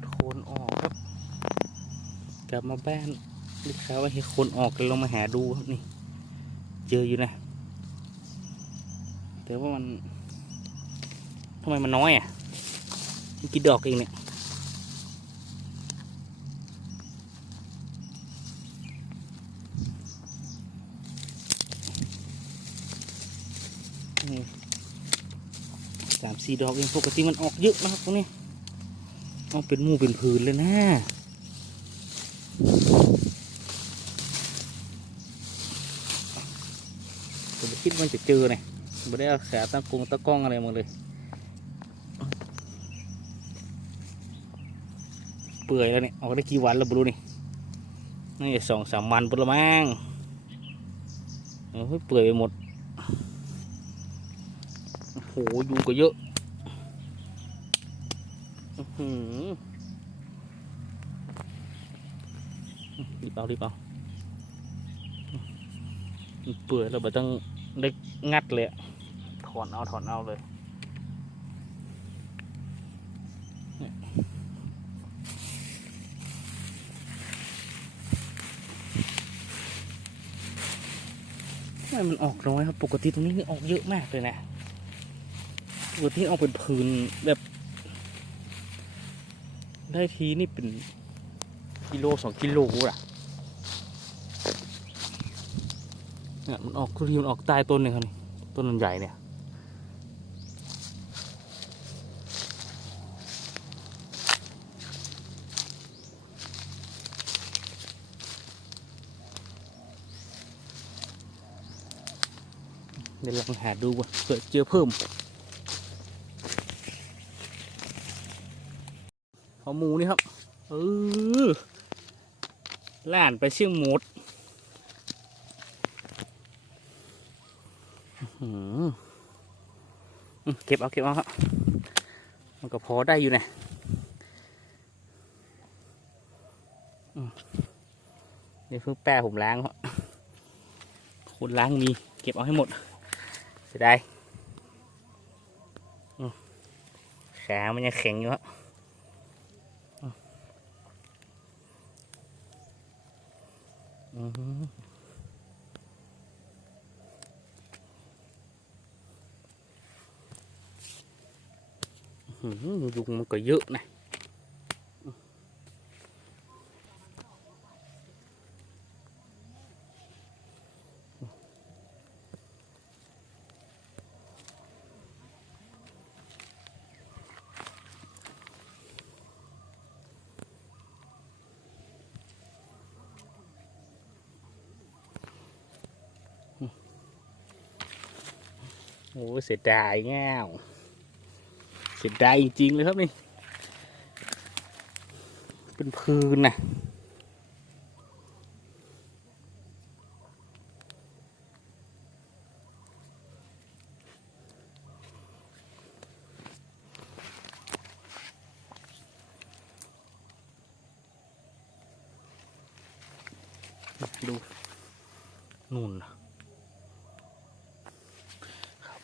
ดโคนออกครับ กลับมาบ้านลูกค้าว่าเห็ดโคนออกกันลงมาหาดูครับนี่เจออยู่นะ แต่ว่ามันทำไมมันน้อยอะมันกี่ดอกเองเนี่ยสามสี่ดอกเองปกติมันออกเยอะนะครับตรงนี้ ออกเป็นมู่เป็นผืนเลยนะผมคิดว่าจะเจอเนี่ยไม่ได้เอาแขาตั้งกงตะกล้องอะไรมาเลย เปื่อยแล้วเนี่ยออกได้กี่วันแล้วบรู้นี่นี่สองสามวันปุ๊ละมั้งโอ้ยเปื่อยไปหมดโอ้โหยุงก็เยอะ หือรีบเอารีบเอามันเปื่อยแล้วแบบต้องได้งัดเลยอะถอนเอาถอนเอาเลยเนี่ยทำไมมันออกน้อยครับ ปกติตรงนี้นี่ออกเยอะมากเลยนะ ปกติเอาเป็นพื้นแบบ ได้ทีนี่เป็นกิโลสองกิโลอะเนี่ยมันออกทุเรียนออกใต้ต้นเนี่ยครับนี่ต้นมันใหญ่เนี่ยเดี๋ยวลองหาดูว่าเผื่อเจอเพิ่ม อหมูนี่ครับเออล่านไปเชี่ยงหมดเก็บเอาเก็บเอาครับ มันก็พอได้อยู่นะเดี๋ยวเพิ่งแป้ผมล้างครับคนล้างมี เก็บเอาให้หมดเสียดายขามันยังแข็งอยู่ครับ อืมอื้อหือยุงมันก็เยอะนะ โอ้เสียดายแง่วเสียดายจริงๆเลยครับนี่ เป็นพื้นนะ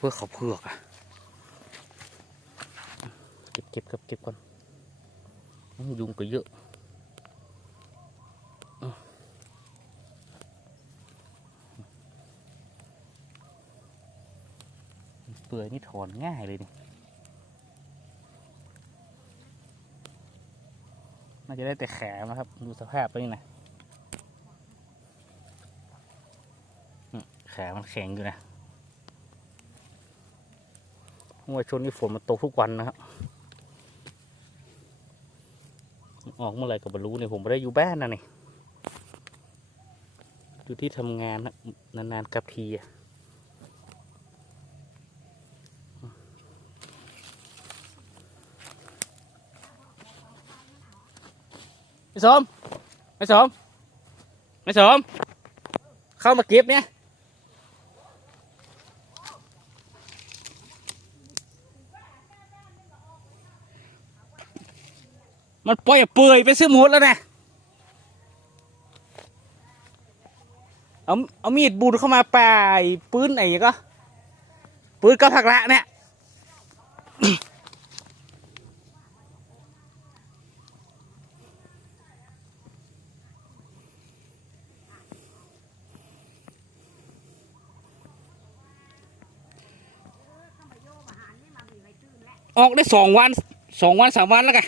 พื่อเขาเผือกอะเก็บเก็บครับเก็บก่อนยุงก็เยอะเปื่อยนี่ถอนง่ายเลยนี่ น่าจะได้แต่แขนนะครับ ดูสภาพไปนี่นะแขนมันแข็งอยู่นะ เมื่อช่วงนี้ฝนมันตกทุกวันนะครับออกเมื่อไหร่ก็บรรู้เนี่ยผมไม่ได้อยู่บ้านนะนี่อยู่ที่ทำงานนะนานๆกับทีอะไม่สมไม่สมไม่สมเข้ามาเก็บเนี่ย มันปล่อยเปื่อยไปซื้อหมดแล้วนะเอาเอามีดบูดเข้ามาป่ายปืนไหนก็ปืนกระผักละเนี่ยออกได้สองวันสองวันสามวันแล้วไง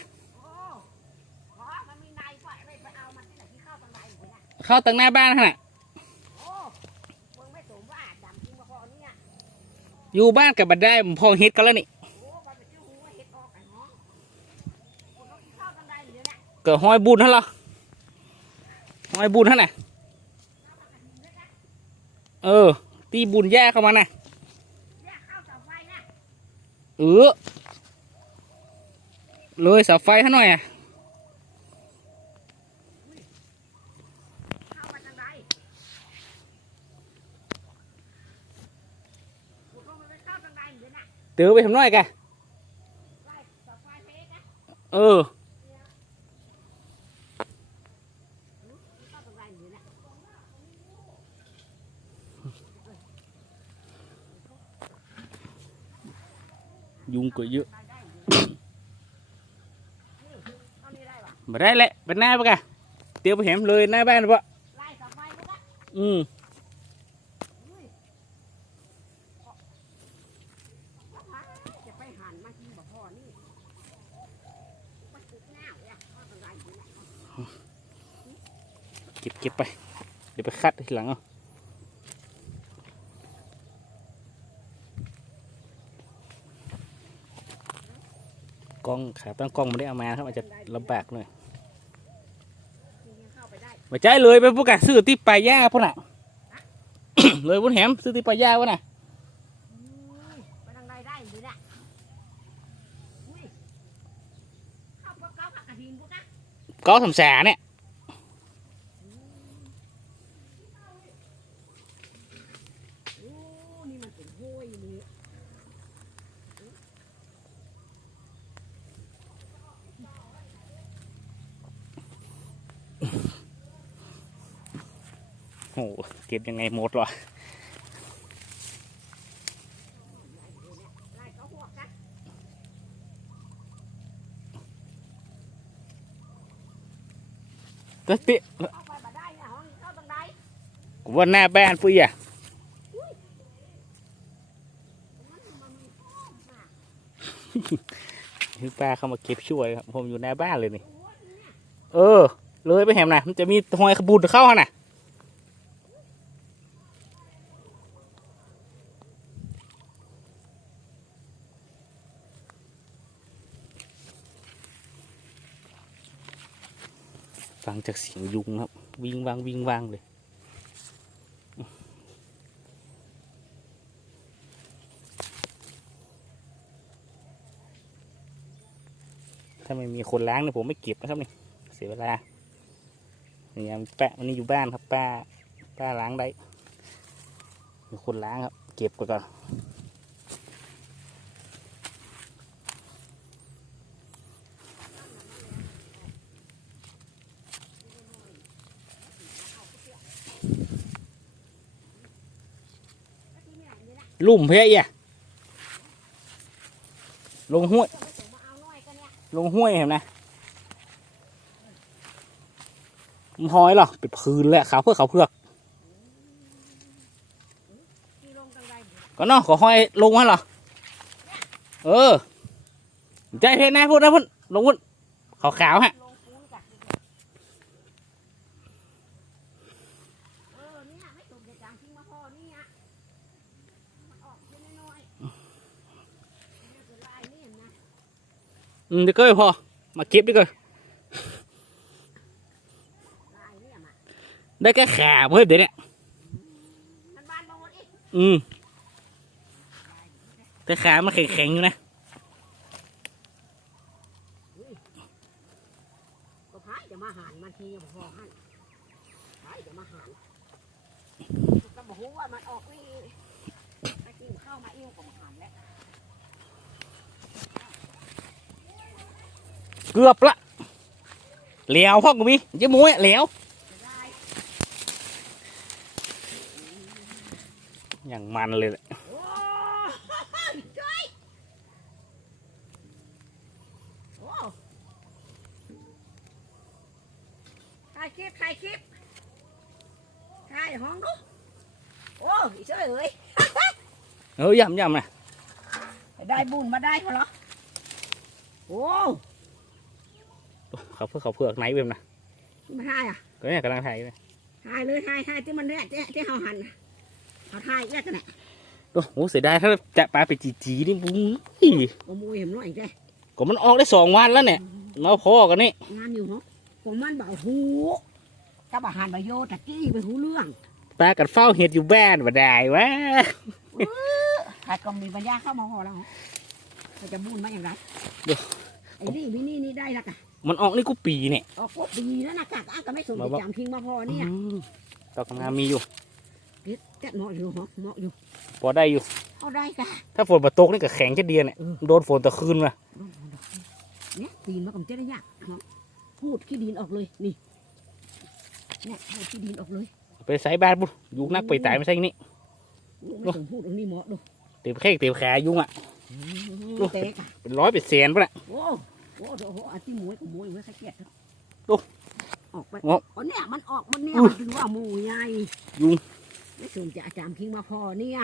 ข้าตังหน้าบ้านขนาดอยู่บ้านกับบัดได้ผมพอเฮิตกันแล้วนี่เกิดห้อยบุญท่านหรอห้อยบุญท่านน่ะเออ ตีบุญแย่เข้ามาน่ะเออเลยเสาไฟท่านหน่อยอะ เข้ามาทางใดคุณต้องมันไปเข้าทางใดอยู่เนี่ย เตือไปทำหน่อยกันไล่เสาไฟเพชรนะเออเข้าทางใดอยู่เนี่ยยุงก็เยอะได้ได้อยู่นี่เท่านี้ได้ปะมาได้แหละเป็นหน้าปะกะเตียวไปเห็นเลยหน้าบ้านปะไล่เสาไฟพวกนั้นอืม จะไปหันมาที่บ่พ่อนี่มันตึกหน้าเนี่ยเข้าทางใดอยู่เนี่ย เก็บเก็บไป เดี๋ยวไปคัดทีหลังเอากล้องขาตั้งกล้องไม่ได้เอามาครับอาจจะลำบากหน่อยนี่ยังเข้าไปได้มาใจายเลยไปพวกกะซื้อที่ปลายย่าพวกน่ะ เลยบนแหมซื้อที่ปลายย่าวะน่ะอืมไปทางใดได้อยู่เนี่ยอุ้ยเข้าพวกเก้าผักกระดิ่งพวกนั้น có thầm xà nè โอ้นี่มันเป็นห้วยนี่ โอ้โหเก็บยังไงหมดวะไล่เขาหัวกันก็ติเข้าไปบ่ได้เนี่ยห้องนี้เข้าทางใดกูว่าหน้าบ้านปุ้ยอะมันมันมีห้องน่ะคือป้าเข้ามาเก็บช่วยครับผมอยู่หน้าบ้านเลยนี่โอ้ยเนี่ยเออ เลยไปแหมน่ะมันจะมีหอยขบุดเข้าหั่นน่ะ ฟังจากเสียงยุงครับ วิ่งวางวิ่งวางเลยถ้าไม่มีคนล้างเนี่ยผมไม่เก็บนะครับนี่เสียเวลาเนี่ยแปะวันนี้อยู่บ้านครับป้าป้าล้างได้มีคนล้างครับ เก็บก่อนก่อน แล้วที่เนี่ยนี่นะ ลุ่มเพี้ยเอียลงห้วย ลงห้วยเห็นไหมมันหอยเหรอเป็นพื้นเลยขาวเพื่อกขาวเพือกที่ลงทางใดอยู่เนี่ยก็เนาะขอหอยลงมาเหรอเออใจเพชรนะพูดนะพุ่นลงพุ่นขาวขาวๆฮะ ลงปูนกันเออเนี่ยไม่ตกใจจังทิ้งมาพ่อนี่อะมันออกแค่น้อยๆเนี่ยคือลายนี่เห็นนะ อืมเดี๋ยวก็พอมาเก็บดีกว่าลายเนี่ยได้แค่แขาเพื่อเดี๋ยวเนี้มันบานมาหมดอีกอืมแต่ขามันแข็งๆอยู่นะก็พายจะมาหานมาทีพอหันพายจะมาหานก็บอกว่ามันออกนี่ตะกี้เข้าวมาอิ่วกับมาหานแล้ว เกือบละเหลวพ่อกูมีเจ๊มุ้ยเหลวจะได้อย่างมันเลยแหละโอ้ยช่วยโอ้ถ่ายคลิปถ่ายคลิปถ่ายห้องดูโอ้ยช่วยเอ้ยเออย่ำย่ำนะได้บุญมาได้เขาเหรอโอ้ เขาเพื่อเขาเผือกไหนเว้ยนะนี่มันทายอะก็เนี่ยกำลังถ่ายอยู่เลยทายเลยทายทายที่มันเนี่ยที่ที่เขาหันน่ะเขาทายแยกกันเนี่ยโอ้โหเสียดายถ้าจะปลาไปจีจีนี่บุ้งโอ้โมยเห็นหน่อยแกก็มันออกได้สองวันแล้วเนี่ยมาพอกันนี่งานอยู่เนาะผมมันบ่หูกับอาหารบะโยตะกี้ไปหูเรื่องปลากันเฝ้าเห็ดอยู่บ้านมาได้วะใครก็มีปัญญาเข้ามาพอแล้วเราจะบุญมาอย่างไรไอ้นี่วินี่นี่ได้ละกะ มันออกนี่กูปีเนี่ยออกกบดีแล้วนะกะอ้าก็ไม่สนมาบอกจำทิ้งมาพอเนี่ยอืมตอกงามมีอยู่คิดแกะเหมาะอยู่เหรอเหมาะอยู่พอได้อยู่เอาได้กะถ้าฝนมาตกนี่ก็แข็งแค่เดียวเนี่ยเออโดนฝนตะคืนมาเนี่ยตีนมากับเจ๊ได้ยากเนาะพูดขี้ดินออกเลยนี่เนี่ยพูดขี้ดินออกเลย ไปใส่บ้านบุญยุงนักไปตายไม่ใช่นี่ไม่ต้องพูดตรงนี้เหมาะดูเต็มแข้งเต็มขายุงอะเตะกะเป็นร้อยเป็นแสนปะเนี่ย โอ้โหโอ้โหอาที่หมวยกับหมวยไว้ใครเกลียดเถอะดูออกไปโอ้อ๋อเนี่ยมันออกมันเนี่ยอุ้ยมันถึงว่าหมูใหญ่ยุง ไม่สนจะอาจารย์พิงมาพอเนี่ย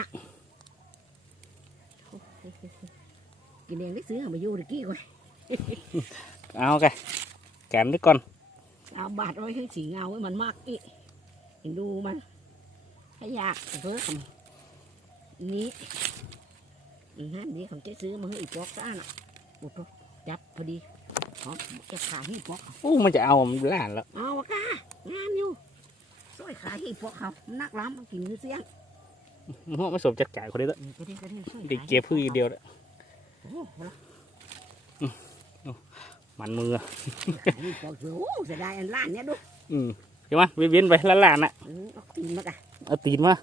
โอ้ยกินเองได้ซื้อมาอยู่ตะกี้ก่อนเอาไงแกนด้วยก่อนเอาบาดไว้ให้สีเงาไว้มันมากอีกเห็นดูมันให้อยากเพิ่มนี้อือฮะนี่ของเจ๊ซื้อมาให้อีกปอกซ่าน่ะโอ้โห จับพอดีหอมจะขายให้ปอกเขาอู้มันจะเอามันล้านแล้วเอาวะกางานอยู่สวยขายให้พวกเขานักล้ำมากินคือเสียงมันไม่สมจัดจ่ายคนนี้แล้วอืมก็ได้ก็ได้ช่วยเด็กเก็บพืชเดียวแล้วโอ้โหเอาละมันมือขายให้พวกโอ้เสียดายอันล้านเนี่ยดูอืมใช่ไหมเวียนๆไปล้านๆน่ะอืมเอาตีนมากะเอาตีนมา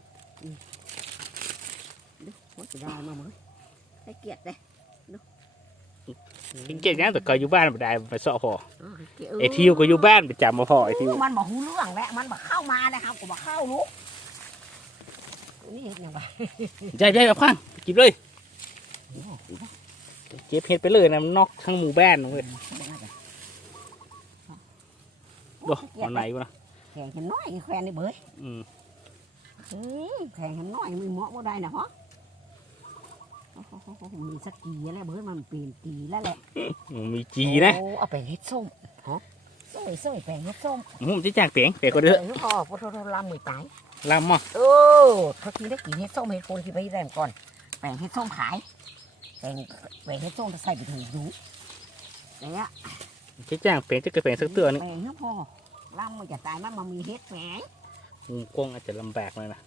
ดูโอ้เสียดายมาเหมือนให้เกียรติเลยกิน เก่งนะแต่ก็อยู่บ้านไม่ได้ไปเสาะพอเออให้เกียรติไอทิวก็อยู่บ้านไปจำมาพอไอทิวโมันบอกหูเรื่องแหละมันบอกเข้ามานะครับก็บอกเข้ารู้นี่เห็นยังไงใช่ใช่กับข้างกินเลยเก็บเห็ดไปเลยนะมันนอกทั้งหมู่บ้านเลยดูเอาไหนวะนะแข่งกันน้อยแขวนในเบยอืมเฮ้ยแข่งกันน้อยมือเหมาะบ่ได้นะฮะโอ้โห มีสักกี่แล้วเบยมันเปลี่ยนกีแล้วแหละมีจีนะโอ้เอาไปเฮ็ดส้มฮะสวยสวยแปลงเฮ็ดส้มผมจะจ้างเปียงเปียงก็เด้อเออพอพอทลำมือตายลำมั่งเออเขากินได้กินเฮ็ดส้มเฮ็ดโคนที่ไปแรมก่อนแปลงเฮ็ดส้มขายแปลงแปลงเฮ็ดส้มจะใส่ไปถึงยูเนี่ยจะจ้างเปียงจะเกระเปียงสักเตือนี่แปลงเฮ็ดพอลำมันจะตายมันมามีเฮ็ดแหมมุมกล้องอาจจะลำบากเลยนะ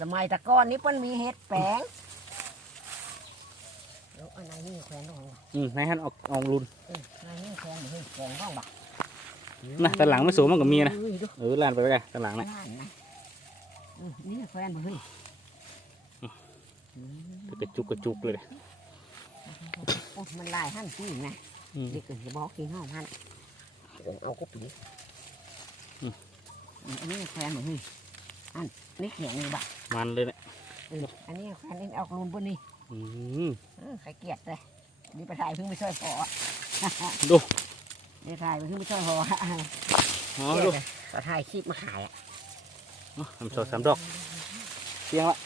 สมัยตะก้อนนี้เปิ้นมีเฮ็ดแปลง วอันไหนนี่แขวนตรงไหนอืมนายฮันเออกออกรุนเอออันไหนนี่แขวนหรือแขวนบ้างบ่นะแต่หลังไม่สูงมันก็มีนะเอ้ยดูเออลานไปไปได้แต่หลังนะล้านนะเออนี่แขวนบ่เฮ้ยกระจุกกระจุกเลยโอ้มันลายหั่นจริงนะอืมเด็กอื่นจะบอกกินห้องหั่นเอากุปีอันนี้แขวนบ่เฮ้ยอันนี่แข็งอยู่บ่มันเลยเนี่ยเอออันนี้แขวนนี่เอากรุนปุ่นนี่ อืมเออใครเกลียดเลยนี่ไปถ่ายเพิ่งไปช่วยพอดูนี่ถ่ายเพิ่งไปช่วยพออ๋อดูก็ถ่ายคลิปมาขายอะอ๋อทำสองสามดอกเพียงละ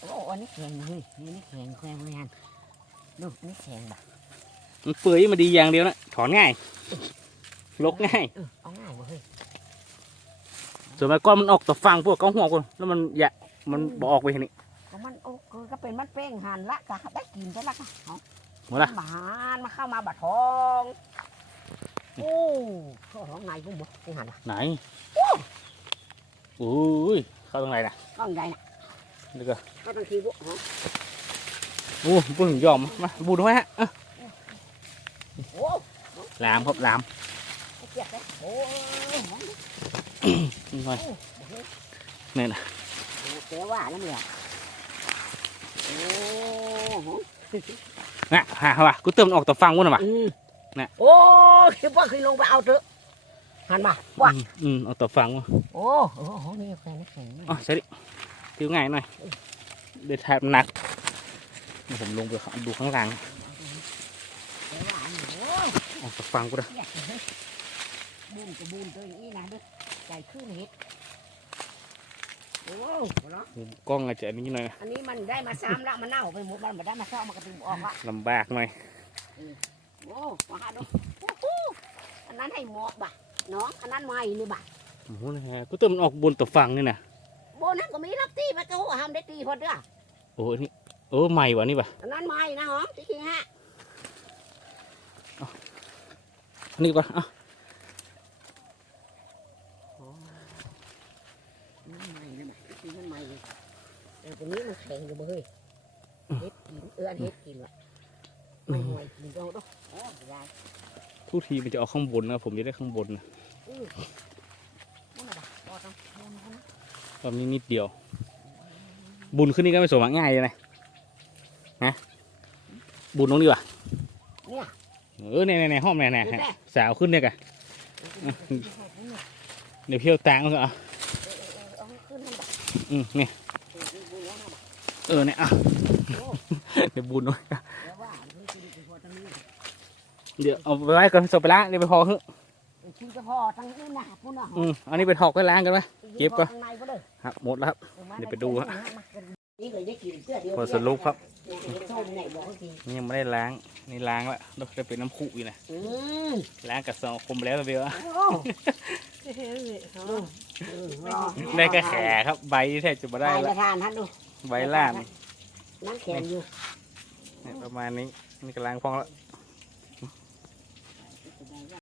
โอ้อันนี้แข็งเฮ้ยนี่นี่แข็งแข็งเลยฮันดูนี่แข็งบ่มันเปื่อยมันดีอย่างเดียวนะถอนง่ายลกง่ายเออเอาง่ายบ่เฮ้ยส่วนมากก็มันออกต่อฟังพวกเก้าหัวคนแล้วมันอย่ามันบออกไปทีนี้ก็ มันโอ้คือก็เป็นมันเป้งหันละก็ได้กินได้ละก็เอาหมดละบานมาเข้ามาบัดทองโอ้เข้าห้องในพุ่งบ่เป้งหันละไหนอุ้ยเข้าตรงไหนนะห้องใหญ่น่ะนี่ก็ก็ต้องทีบุฮะโอ้บุญยอมมาบุญไว้ฮะเอ้อโอ้ลามครับลามเกลียดเลยโอ้ยหอมดินี่หน่อยโอ้โหนี่นะโอ้แกว่าแล้วเนี่ยโอ้โห น่ะฮะว่ะกูเติมมันออกต่อฟังวุ่นว่ะอืมน่ะโอ้คิดว่าเคยลงไปเอาเถอะหันมาว่าอืมอืมออกต่อฟังว่ะโอ้โอ้โหนี่แข็งนี่แข็งอ๋อใช่ดิคิวง่ายหน่อยเดือดแทบหนักเดี๋ยวผมลงไปดูข้างล่างแกว่าเนี่ยโอ้ออกต่อฟังกูนะเกลียดเลยบุญกับบุญตัวอย่างนี้นะเด้อใจขึ้นเฮ็ด โอ้หัวเราะมุมกล้องอาจจะอันนี้หน่อยนะอันนี้มันได้มาซ้ำแล้วมันเน่าไปหมดมันไม่ได้มาเช่ามันกระตุ้มออกละลำบากหน่อยอโอ้มาหาดูโอ้โหอันนั้นให้หมอกบ่ะน้องอันนั้นไม่นี่บ่ะโอ้โหนะฮะก็ต้นมันออกบนตัวฝั่งนี่นะโบนั้นก็มีรับตีมาก็ห้ามได้ตีพอเด้อโอ้โหนี่โอ้ใหม่วะนี่ปะอันนั้นไม่นะหอมที่จริงฮะอันนี้ปะอะ มันไม่นะบ่ะที่มันไม่แตัวนี้มันแข็งอยู่บ่เฮ้ยเฮ็ดกินเอออันเฮ็ดกินว่ะไม่ห่วยกินเอาด้วยโอ้ยายทุกทีมันจะเอาข้างบนนะผมจะได้ข้างบนนะอือนั่นน่ะบ่ะพอต้องนนะตอนนี้นิดเดียว บุญขึ้นนี่ก็ไม่สมหวังง่ายเลยนะนะบุญตรงนี้วะเนี่ยเออเนี่ยเนี่ยเนี่ยห้องเนี่ยเนี่ยนี่แหละสาวขึ้นเนี่ยกะเดี๋ยวเพี้ยวตางก็เอาอืมเนี่ย เออดูแล้วนะบ่ะ เออเนี่ยอะโอ้เดี๋ยวบุญหน่อยแล้วว่ามันกินไปพอตรงนี้เดี๋ยวเอาไปไว้ก่อนสบไปล้างเดี๋ยวไปพอฮึกินเฉพาะทางนี้นะพุ่นน่ะอืมอันนี้ไปถอกไปล้างกันไหมเก็บก่อนข้างในก็เลยครับหมดแล้วครับเดี๋ยวไปดูฮะนี่เลยได้กินเสื้อเดียวพอสรุปครับเนี่ยเห็นส้มไหนบอกเขากินนี่ยังไม่ได้ล้างนี่ล้างแล้วเราจะเป็นน้ำขุอยู่นะอืมล้างกับซองคมแล้วตัวเดียวอะโอ้ได้ก็แขครับใบแทบจะไม่ได้ได้ปแล้ว ระทานท่านดูใบล่างนั่งแข็งอยู่เนี่ยประมาณนี้นี่ก็ล้างพองแล้ว